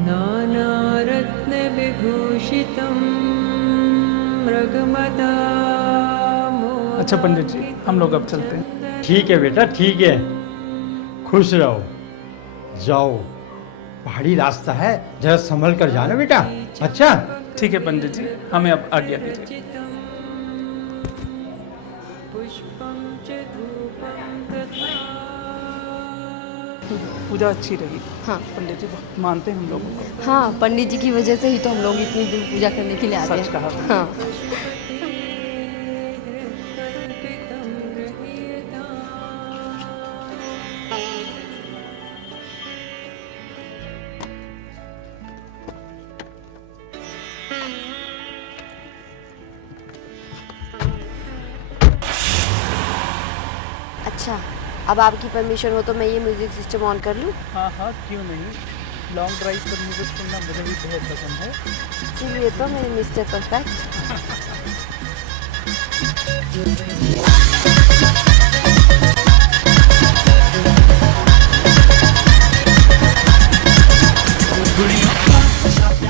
नानारत्नविभूषितं मृगमदा। अच्छा पंडित जी, हम लोग अब चलते हैं। ठीक है बेटा, ठीक है, खुश रहो, जाओ, पहाड़ी रास्ता है, जरा संभल कर जाना बेटा। अच्छा ठीक है पंडित जी, हमें अब आज्ञा दीजिए। पुष्पं च धूपं तथा। पूजा अच्छी रही। हाँ पंडित जी मानते हैं हम लोगों को। हाँ, पंडित जी की वजह से ही तो हम लोग इतनी दूर पूजा करने के लिए आते सच हैं। कहा। हाँ। अच्छा, अब आपकी परमिशन हो तो मैं ये म्यूजिक सिस्टम ऑन कर लूँ? हाँ हाँ, क्यों नहीं। लॉन्ग ड्राइव पर म्यूजिक सुनना मुझे भी बहुत पसंद है। इसीलिए तो मेरे मिस्टर परफेक्ट।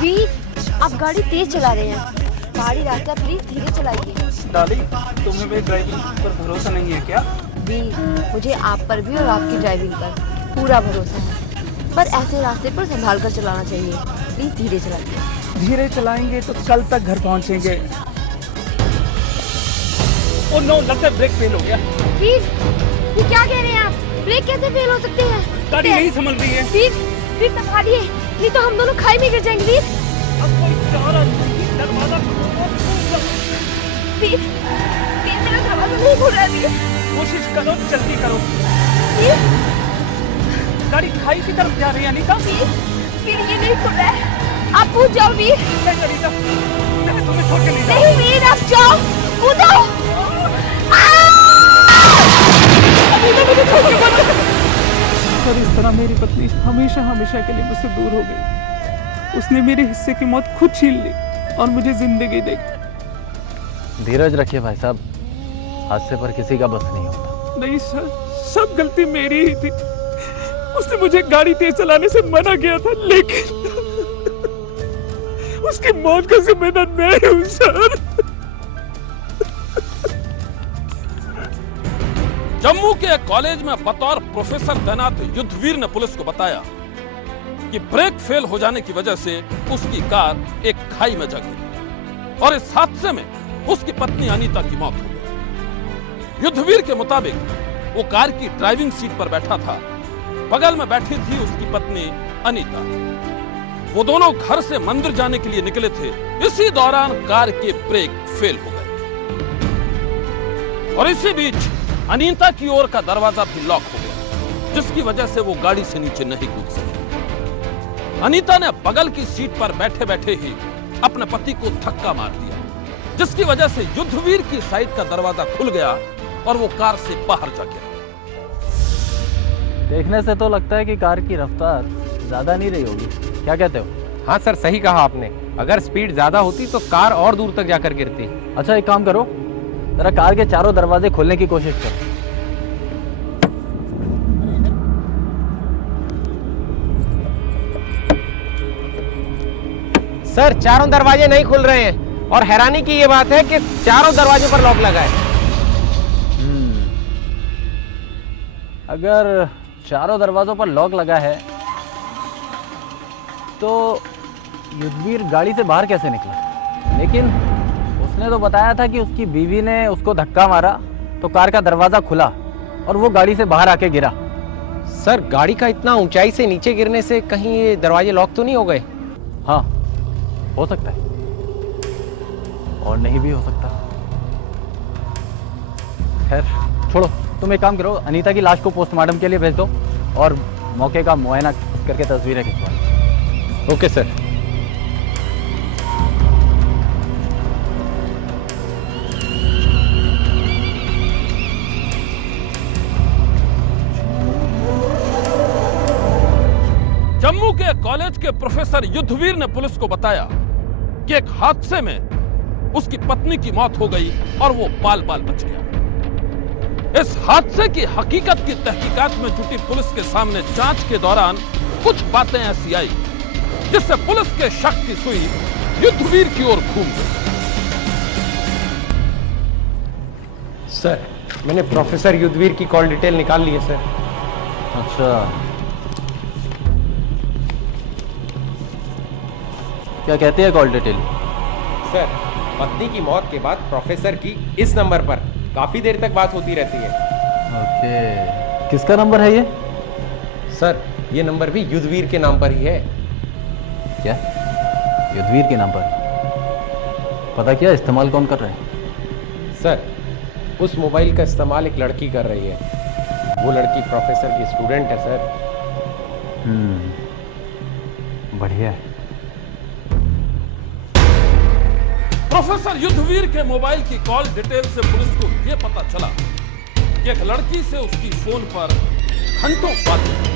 वीर, आप गाड़ी तेज चला रहे हैं। पहाड़ी रास्ता प्लीज धीरे चलाइए। डाली, तुम्हें मेरी ड्राइविंग पर भरोसा नहीं है क्या? वीर, मुझे आप पर भी और आपकी ड्राइविंग पर पूरा भरोसा है, पर ऐसे रास्ते पर संभाल कर चलाना चाहिए। प्लीज धीरे चलाइए। धीरे चलाएंगे तो कल तक घर पहुंचेंगे। ओ नो, लगता है ब्रेक फेल हो गया। वीर, ये क्या कह रहे हैं आप? ब्रेक कैसे फेल हो सकते हैं? गाड़ी नहीं संभल रही है। वीर, वीर संभालिए, नहीं तो हम दोनों खाई में गिर जाएंगे। वीर, अब कोई चारा नहीं, दरवाजा खोलो। वीर, वीर मेरा दरवाजा नहीं खुल रहा है। वीर, कोशिश करो, जल्दी करो। वीर, गाड़ी खाई की तरफ जा रही है अनीता। वीर, वीर ये नहीं खुल रहा है। आप कूद जाओ वीर। नहीं अनीता, मैं तुम्हें छोड़ के नहीं जाऊँ। नहीं वीर, आप जाओ, कूदो। पर इस तरह मेरी पत्नी हमेशा हमेशा के लिए मुझसे दूर हो गई। उसने मेरे हिस्से की मौत खुद छीन ली और मुझे जिंदगी दे दी। धीरज रखिए भाई साहब, हादसे पर किसी का बस नहीं होता। नहीं सर, सब गलती मेरी ही थी। उसने मुझे गाड़ी तेज चलाने से मना किया था, लेकिन उसकी मौत का जिम्मेदार मैं हूं सर। जम्मू के एक कॉलेज में बतौर प्रोफेसर तैनात युद्धवीर ने पुलिस को बताया कि ब्रेक फेल हो जाने की वजह से उसकी कार एक खाई में जा गिरी और इस हादसे में उसकी पत्नी अनीता की मौत हो गई। युद्धवीर के मुताबिक वो कार की ड्राइविंग सीट पर बैठा था, बगल में बैठी थी उसकी पत्नी अनीता। वो दोनों घर से मंदिर जाने के लिए निकले थे। इसी दौरान कार के ब्रेक फेल हो गए और इसी बीच अनीता की ओर का दरवाजा भी लॉक हो गया, जिसकी वजह से वो गाड़ी से नीचे नहीं कूद सकी। अनीता ने बगल की सीट पर बैठे बैठे ही अपने पति को धक्का मार दिया, जिसकी वजह से युद्धवीर की साइड का दरवाजा खुल गया और वो कार से बाहर जा गया। देखने से तो लगता है कि कार की रफ्तार ज्यादा नहीं रही होगी, क्या कहते हो? हाँ सर, सही कहा आपने। अगर स्पीड ज्यादा होती तो कार और दूर तक जाकर गिरती। अच्छा एक काम करो, जरा कार के चारों दरवाजे खोलने की कोशिश करो। सर, चारों दरवाजे नहीं खुल रहे हैं और हैरानी की ये बात है कि चारों दरवाजों पर लॉक लगा है। अगर चारों दरवाजों पर लॉक लगा है तो युद्धवीर गाड़ी से बाहर कैसे निकला? लेकिन उसने तो बताया था कि उसकी बीवी ने उसको धक्का मारा तो कार का दरवाजा खुला और वो गाड़ी से बाहर आके गिरा। सर, गाड़ी का इतना ऊंचाई से नीचे गिरने से कहीं ये दरवाजे लॉक तो नहीं हो गए? हाँ, हो सकता है और नहीं भी हो सकता। खैर छोड़ो, तुम एक काम करो, अनीता की लाश को पोस्टमार्टम के लिए भेज दो और मौके का मुआयना करके तस्वीरें खिंचवा लो। Okay sir. जम्मू के कॉलेज के प्रोफेसर युद्धवीर ने पुलिस को बताया कि एक हादसे में उसकी पत्नी की मौत हो गई और वो बाल बाल बच गया। इस हादसे की हकीकत की तहकीकात में जुटी पुलिस के सामने जांच के दौरान कुछ बातें ऐसी आई जिससे पुलिस के शक की सुई युद्धवीर की ओर घूम गई। सर, मैंने प्रोफेसर युद्धवीर की कॉल डिटेल निकाल ली है सर। अच्छा, क्या कहते हैं कॉल डिटेल? सर, पत्नी की मौत के बाद प्रोफेसर की इस नंबर पर काफी देर तक बात होती रहती है। ओके, किसका नंबर है ये? सर, ये नंबर भी युद्धवीर के नाम पर ही है। क्या युद्धवीर के नाम पर? पता क्या इस्तेमाल कौन कर रहा है? सर, उस मोबाइल का इस्तेमाल एक लड़की कर रही है। वो लड़की प्रोफेसर की स्टूडेंट है सर। बढ़िया है। प्रोफेसर युद्धवीर के मोबाइल की कॉल डिटेल से पुलिस को यह पता चला कि एक लड़की से उसकी फोन पर घंटों बात हुई।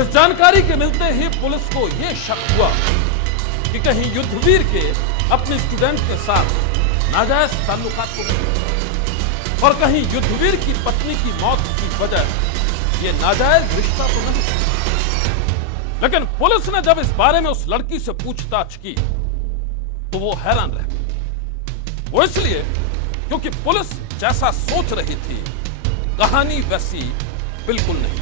इस जानकारी के मिलते ही पुलिस को यह शक हुआ कि कहीं युद्धवीर के अपने स्टूडेंट के साथ नाजायज ताल्लुकात हो गए और कहीं युद्धवीर की पत्नी की मौत की वजह यह नाजायज रिश्ता तो नहीं। लेकिन पुलिस ने जब इस बारे में उस लड़की से पूछताछ की तो वो हैरान रह गई। वो इसलिए क्योंकि पुलिस जैसा सोच रही थी कहानी वैसी बिल्कुल नहीं।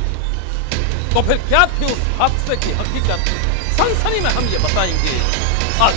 तो फिर क्या थी उस हादसे की हकीकत? सनसनी में हम ये बताएंगे आज।